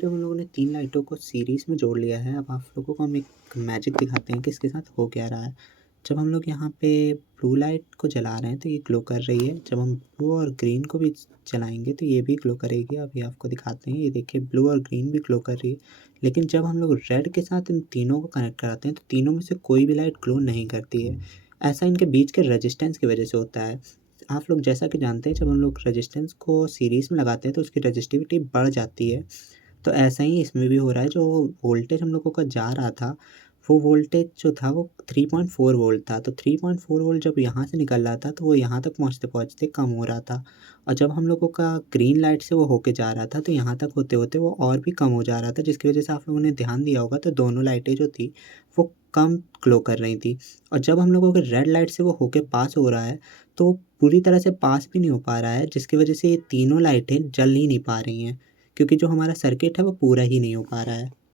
जब हम लोगों ने 3 लाइटों को सीरीज़ में जोड़ लिया है, अब आप लोगों को हम एक मैजिक दिखाते हैं कि इसके साथ हो क्या रहा है। जब हम लोग यहाँ पे ब्लू लाइट को जला रहे हैं तो ये ग्लो कर रही है, जब हम ब्लू और ग्रीन को भी जलाएँगे तो ये भी ग्लो करेगी। अभी आपको दिखाते हैं, ये देखिए ब्लू और ग्रीन भी ग्लो कर रही है। लेकिन जब हम लोग रेड के साथ इन तीनों को कनेक्ट कराते हैं तो तीनों में से कोई भी लाइट ग्लो नहीं करती है। ऐसा इनके बीच के रेजिस्टेंस की वजह से होता है। आप लोग जैसा कि जानते हैं, जब हम लोग रेजिस्टेंस को सीरीज़ में लगाते हैं तो उसकी रेजिस्टिविटी बढ़ जाती है। तो ऐसा ही इसमें भी हो रहा है, जो वोल्टेज हम लोगों का जा रहा था, वो वोल्टेज जो था वो 3.4 वोल्ट था। तो 3.4 वोल्ट जब यहाँ से निकल रहा था तो वो यहाँ तक पहुँचते-पहुँचते कम हो रहा था, और जब हम लोगों का ग्रीन लाइट से वो होके जा रहा था तो यहाँ तक होते-होते वो और भी कम हो जा रहा था, जिसकी वज़ह से आप लोगों ने ध्यान दिया होगा तो दोनों लाइटें जो थी वो कम ग्लो कर रही थी। और जब हम लोगों के रेड लाइट से वो होके पास हो रहा है तो वो पूरी तरह से पास भी नहीं हो पा रहा है, जिसकी वज़ह से ये तीनों लाइटें जल ही नहीं पा रही हैं। क्योंकि जो हमारा सर्किट है वो पूरा ही नहीं हो पा रहा है।